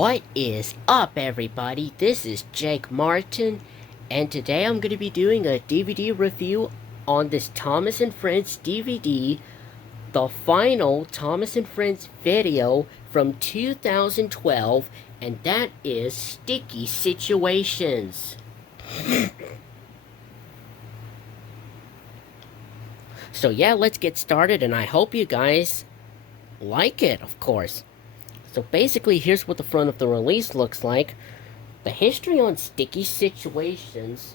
What is up, everybody? This is Jake Martin, and today I'm going to be doing a DVD review on this Thomas & Friends DVD, the final Thomas & Friends video from 2012, and that is Sticky Situations. So yeah, let's get started, and I hope you guys like it, of course. So basically, here's what the front of the release looks like. The history on Sticky Situations.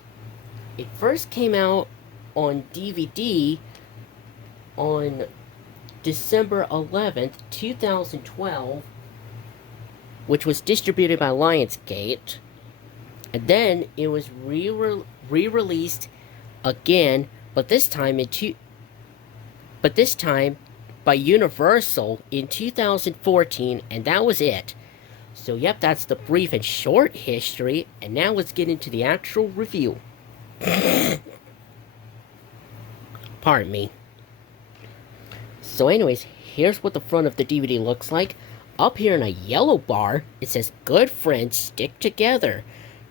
It first came out on DVD on December 11th, 2012, which was distributed by Lionsgate. And then it was re-released again, but this time by Universal in 2014, and that was it. So yep, that's the brief and short history, and now let's get into the actual review. Pardon me. So anyways, here's what the front of the DVD looks like. Up here in a yellow bar, it says, "Good friends stick together."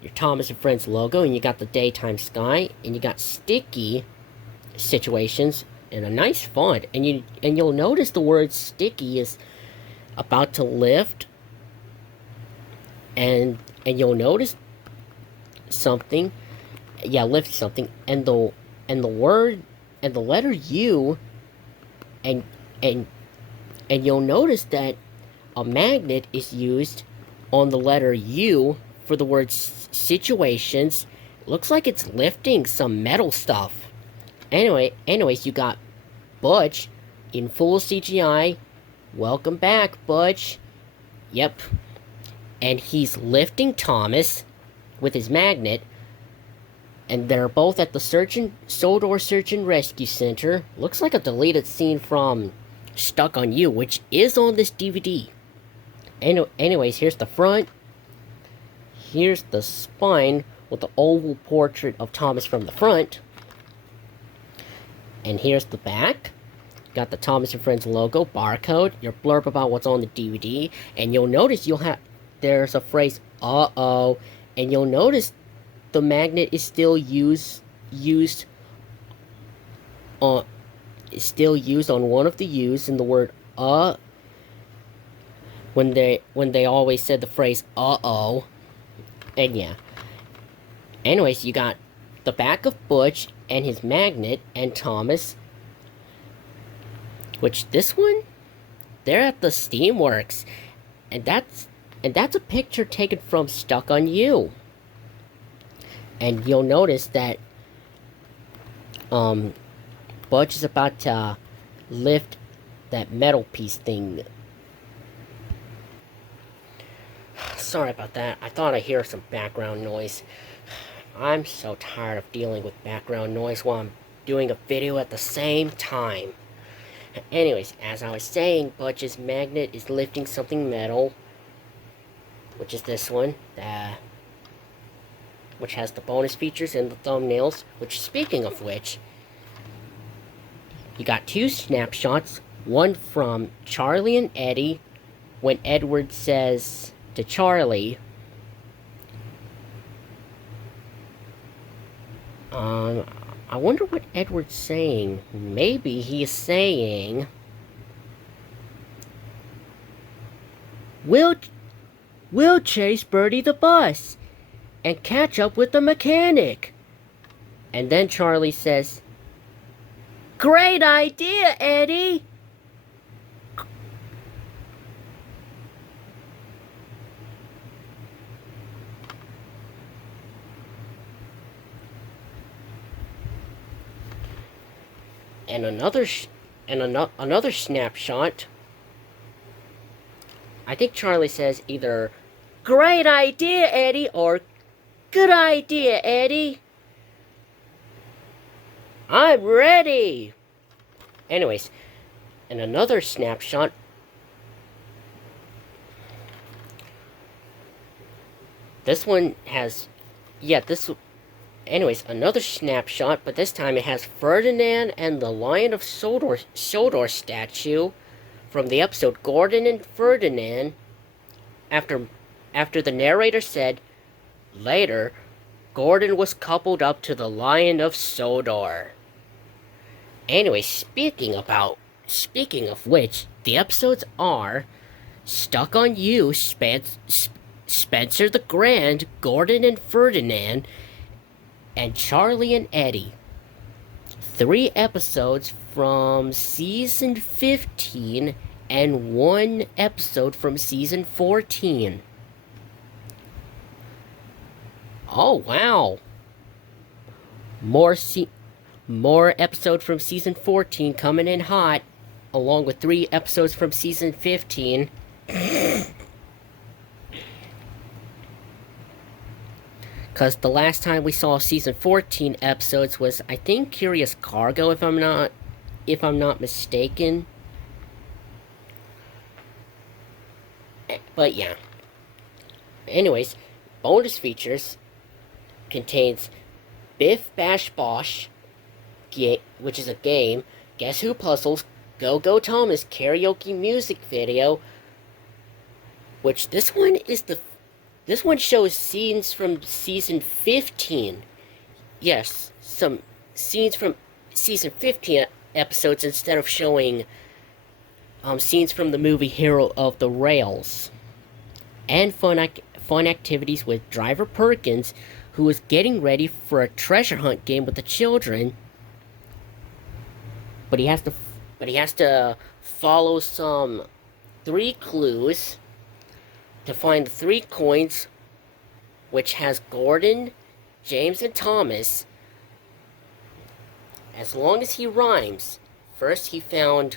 Your Thomas & Friends logo, and you got the daytime sky, and you got Sticky Situations in a nice font, and you'll notice the word sticky is about to lift, and you'll notice something, lift something, and the word and the letter U, and you'll notice that a magnet is used on the letter U for the word situations. It looks like it's lifting some metal stuff. Anyways, you got Butch in full CGI. Welcome back, Butch. Yep. And he's lifting Thomas with his magnet. And they're both at the Sodor Search and Rescue Center. Looks like a deleted scene from Stuck on You, which is on this DVD. Anyways, here's the front. Here's the spine with the oval portrait of Thomas from the front. And here's the back. Got the Thomas & Friends logo, barcode, your blurb about what's on the DVD, and you'll notice there's a phrase, "uh-oh," and you'll notice the magnet is still used on one of the U's in the word when they always said the phrase "uh-oh." And yeah. Anyways, you got the back of Butch and his magnet and Thomas, which this one, they're at the Steamworks, and that's a picture taken from Stuck on You. And you'll notice that Butch is about to lift that metal piece thing. Sorry about that. I thought I hear some background noise. I'm so tired of dealing with background noise while I'm doing a video at the same time. Anyways, as I was saying, Butch's magnet is lifting something metal, which is this one, which has the bonus features and the thumbnails, which, speaking of which, you got two snapshots, one from Charlie and Eddie, when Edward says to Charlie, I wonder what Edward's saying. Maybe he is saying, We'll chase Bertie the bus and catch up with the mechanic." And then Charlie says, "Great idea, Eddie." And another snapshot. I think Charlie says either "Great idea, Eddie," or "Good idea, Eddie. I'm ready." Anyways, and another snapshot. This one has, anyways, another snapshot, but this time it has Ferdinand and the Lion of Sodor statue from the episode Gordon and Ferdinand, after after the narrator said, later, Gordon was coupled up to the Lion of Sodor. Anyway, speaking of which, the episodes are Stuck on You, Spencer the Grand, Gordon and Ferdinand, and Charlie and Eddie. 3 episodes from season 15 and 1 episode from season 14. Oh, wow. More episode from season 14 coming in hot, along with 3 episodes from season 15. Because the last time we saw season 14 episodes was, I think, Curious Cargo, if I'm not mistaken. But yeah. Anyways, bonus features contains Biff Bash Bosh, which is a game, Guess Who Puzzles, Go Go Thomas karaoke music video, which this one shows scenes from season 15. Yes, some scenes from season 15 episodes instead of showing scenes from the movie Hero of the Rails. And fun activities with Driver Perkins, who is getting ready for a treasure hunt game with the children. But he has to follow some 3 clues to find the 3 coins, which has Gordon, James, and Thomas. As long as he rhymes. First he found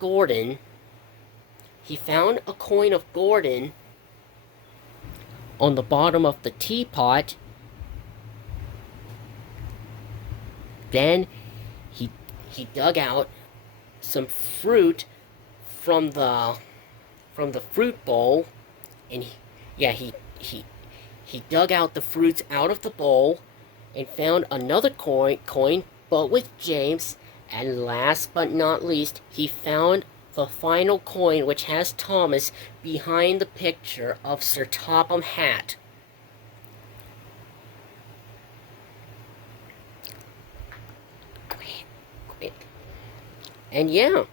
Gordon. He found a coin of Gordon on the bottom of the teapot. Then he dug out some fruit from the fruit bowl, and he dug out the fruits out of the bowl and found another coin, but with James. And last but not least, he found the final coin, which has Thomas behind the picture of Sir Topham Hatt. And yeah.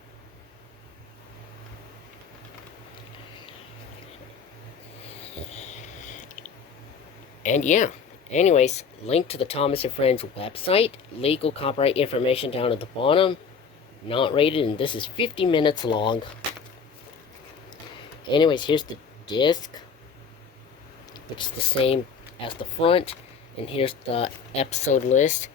Anyways, link to the Thomas and Friends website, legal copyright information down at the bottom, not rated, and this is 50 minutes long. Anyways, here's the disc, which is the same as the front, and here's the episode list.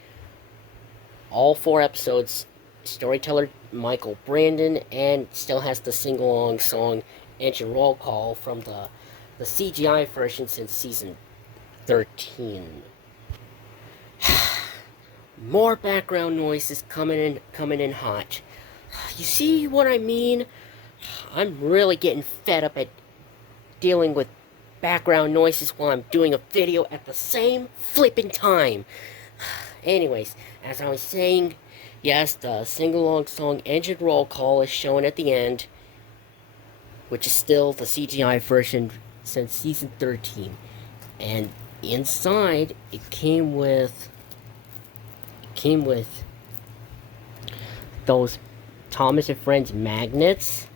All 4 episodes, storyteller Michael Brandon, and still has the sing-along song Engine Roll Call from the CGI version since season 13. More background noises coming in hot. You see what I mean? I'm really getting fed up at dealing with background noises while I'm doing a video at the same flippin' time. Anyways, as I was saying, yes, the sing-along song Engine Roll Call is shown at the end, which is still the CGI version since season 13. And inside, it came with those Thomas and Friends magnets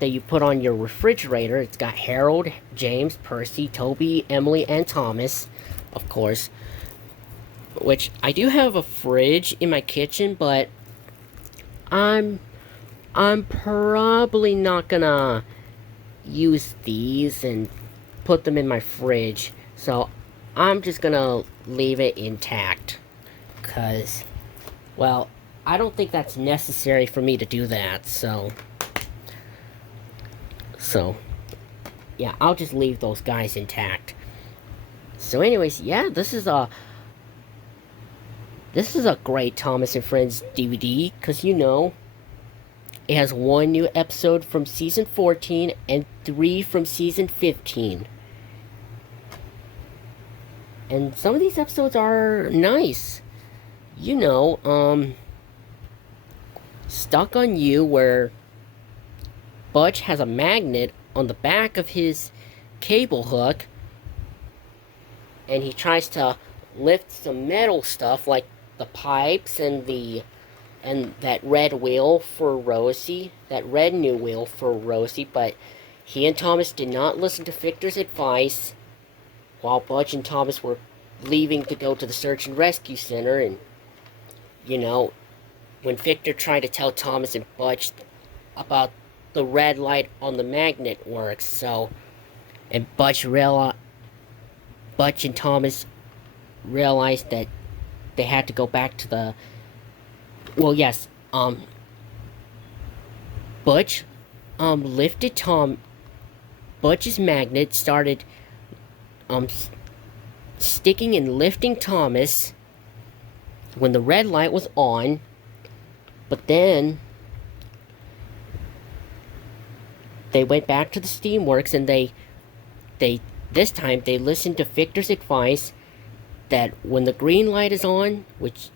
that you put on your refrigerator. It's got Harold, James, Percy, Toby, Emily, and Thomas, of course. Which, I do have a fridge in my kitchen, but I'm probably not gonna use these and put them in my fridge. So, I'm just gonna leave it intact. Because, well, I don't think that's necessary for me to do that, so yeah, I'll just leave those guys intact. So anyways, yeah, this is a great Thomas and Friends DVD, because, you know, it has 1 new episode from season 14 and 3 from season 15. And some of these episodes are nice. You know, stuck on you where Butch has a magnet on the back of his cable hook, and he tries to lift some metal stuff like the pipes and that red wheel for Rosie, that red new wheel for Rosie, but he and Thomas did not listen to Victor's advice while Butch and Thomas were leaving to go to the search and rescue center. And when Victor tried to tell Thomas and Butch about the red light on the magnet works, and Butch and Thomas realized that they had to go back to the, Butch lifted Butch's magnet started sticking and lifting Thomas when the red light was on, but then they went back to the Steamworks, and they this time they listened to Victor's advice that when the green light is on, which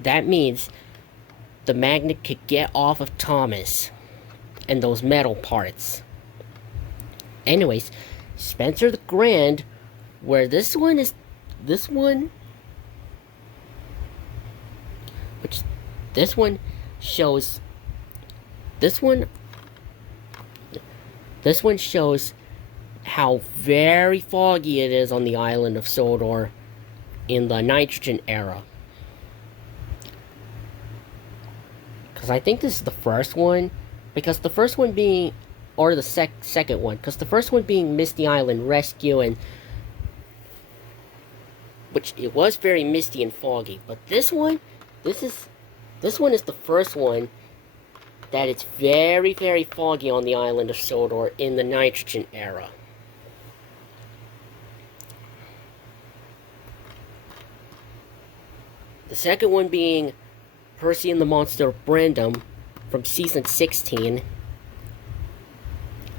that means the magnet could get off of Thomas and those metal parts. Anyways, Spencer the Grand, where this one shows how very foggy it is on the island of Sodor in the nitrogen era. Because I think this is the first one, because the first one being, or the second one, because the first one being Misty Island Rescue, and which it was very misty and foggy, but this one is the first one that it's very, very foggy on the island of Sodor in the nitrogen era. The second one being Percy and the Monster of Brandom from season 16,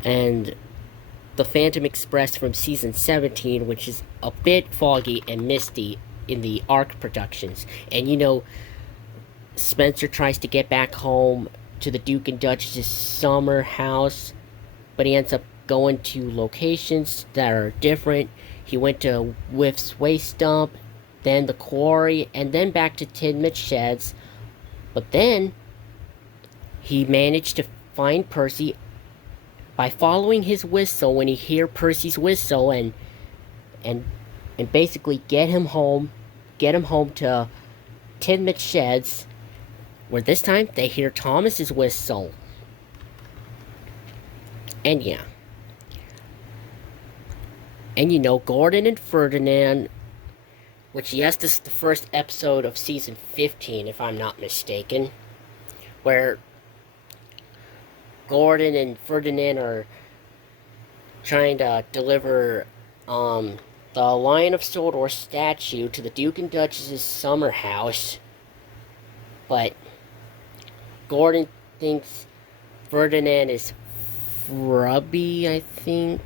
and the Phantom Express from season 17, which is a bit foggy and misty in the Ark productions. And Spencer tries to get back home to the Duke and Duchess's summer house, but he ends up going to locations that are different. He went to Whiff's waste dump, then the quarry, and then back to Tidmouth Sheds. But then he managed to find Percy by following his whistle when he hear Percy's whistle, and basically get him home to Tidmouth Sheds, where this time they hear Thomas's whistle. And Gordon and Ferdinand, which this is the first episode of season 15, if I'm not mistaken, where Gordon and Ferdinand are trying to deliver the Lion of Sodor statue to the Duke and Duchess's summer house, but Gordon thinks Ferdinand is Frubby, I think.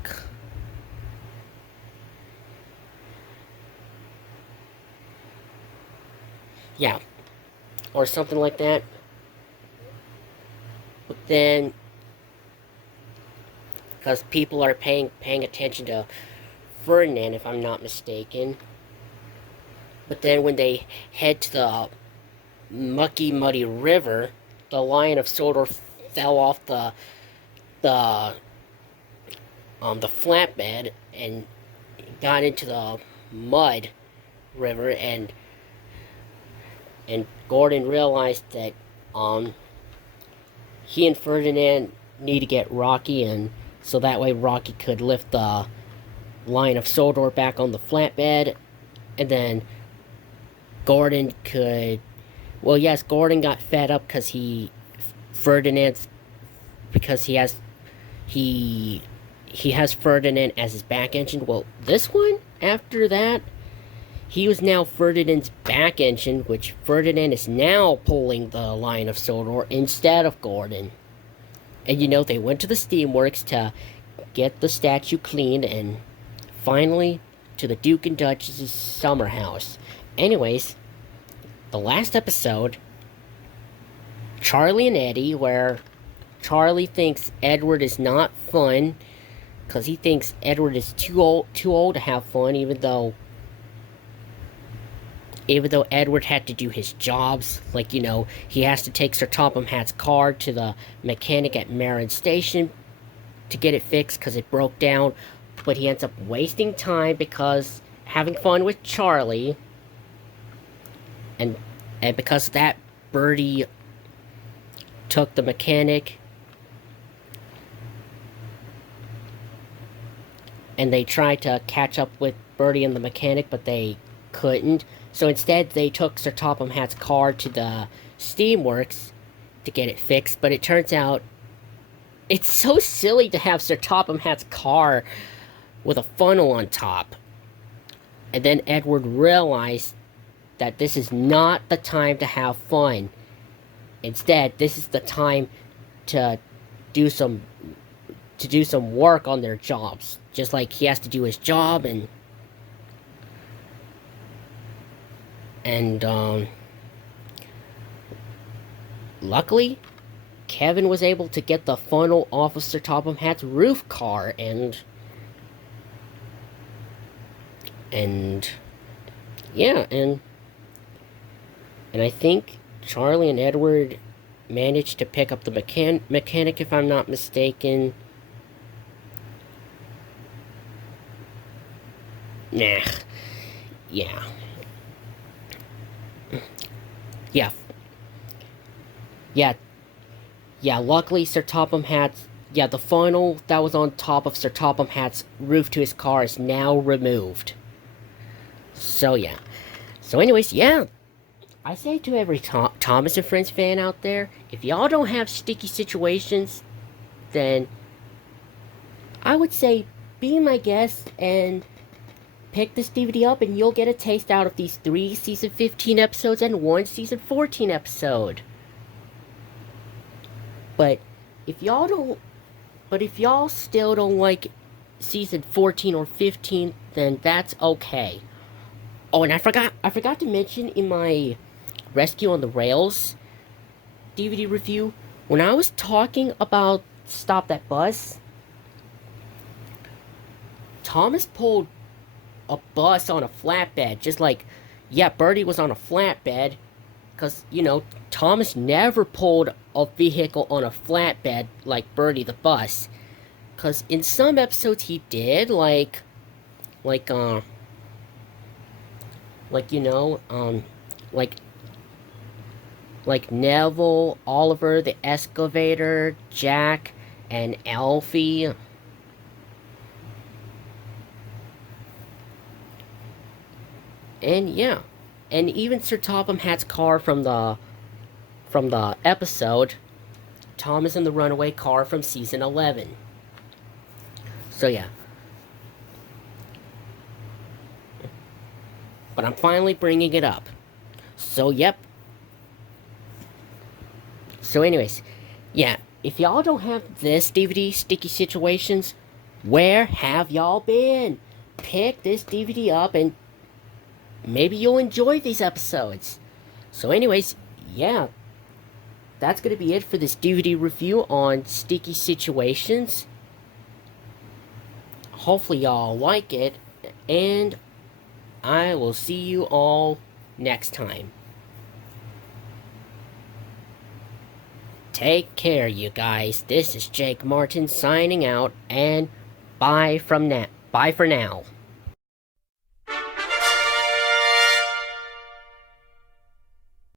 Yeah, or something like that. But then, because people are paying attention to Ferdinand, if I'm not mistaken. But then when they head to the mucky, muddy river, the Lion of Sodor fell off the flatbed and got into the mud river, and Gordon realized that he and Ferdinand need to get Rocky, and so that way Rocky could lift the Lion of Sodor back on the flatbed, and then Gordon could, Gordon got fed up because he has Ferdinand as his back engine. Well, this one, after that, he was now Ferdinand's back engine, which Ferdinand is now pulling the Lion of Sodor instead of Gordon. And they went to the Steamworks to get the statue cleaned, and finally to the Duke and Duchess's summer house. Anyways, the last episode Charlie and Eddie, where Charlie thinks Edward is not fun because he thinks Edward is too old to have fun, even though Edward had to do his jobs, like, he has to take Sir Topham Hatt's car to the mechanic at Marin Station to get it fixed because it broke down, but he ends up wasting time because having fun with Charlie, and because of that, Birdie took the mechanic, and they tried to catch up with Birdie and the mechanic, but they couldn't. So instead, they took Sir Topham Hatt's car to the Steamworks to get it fixed, but it turns out it's so silly to have Sir Topham Hatt's car with a funnel on top. And then Edward realized that this is not the time to have fun. Instead, this is the time to do some work on their jobs. Just like he has to do his job, and luckily, Kevin was able to get the funnel off of Sir Topham Hatt's roof car, and yeah, and I think Charlie and Edward managed to pick up the mechanic, if I'm not mistaken. Nah. Yeah. Yeah. Yeah. Yeah, luckily Sir Topham Hatt's... Yeah, the funnel that was on top of Sir Topham Hatt's roof to his car is now removed. So, yeah. So, anyways, yeah. I say to every Thomas and Friends fan out there, if y'all don't have sticky situations, then I would say be my guest and pick this DVD up, and you'll get a taste out of these 3 season 15 episodes and 1 season 14 episode. But if y'all still don't like season 14 or 15, then that's okay. Oh, and I forgot to mention in my Rescue on the Rails DVD review, when I was talking about Stop That Bus, Thomas pulled a bus on a flatbed, just like, yeah, Birdie was on a flatbed, because, Thomas never pulled a vehicle on a flatbed like Birdie the bus, because in some episodes he did, like Neville, Oliver, the excavator, Jack, and Alfie. And yeah, and even Sir Topham Hatt's car from the episode, Thomas and the Runaway Car from season 11. So yeah. But I'm finally bringing it up. So yep. So anyways, yeah, if y'all don't have this DVD, Sticky Situations, where have y'all been? Pick this DVD up and maybe you'll enjoy these episodes. So anyways, yeah, that's going to be it for this DVD review on Sticky Situations. Hopefully y'all like it, and I will see you all next time. Take care, you guys. This is Jake Martin signing out, and bye for now.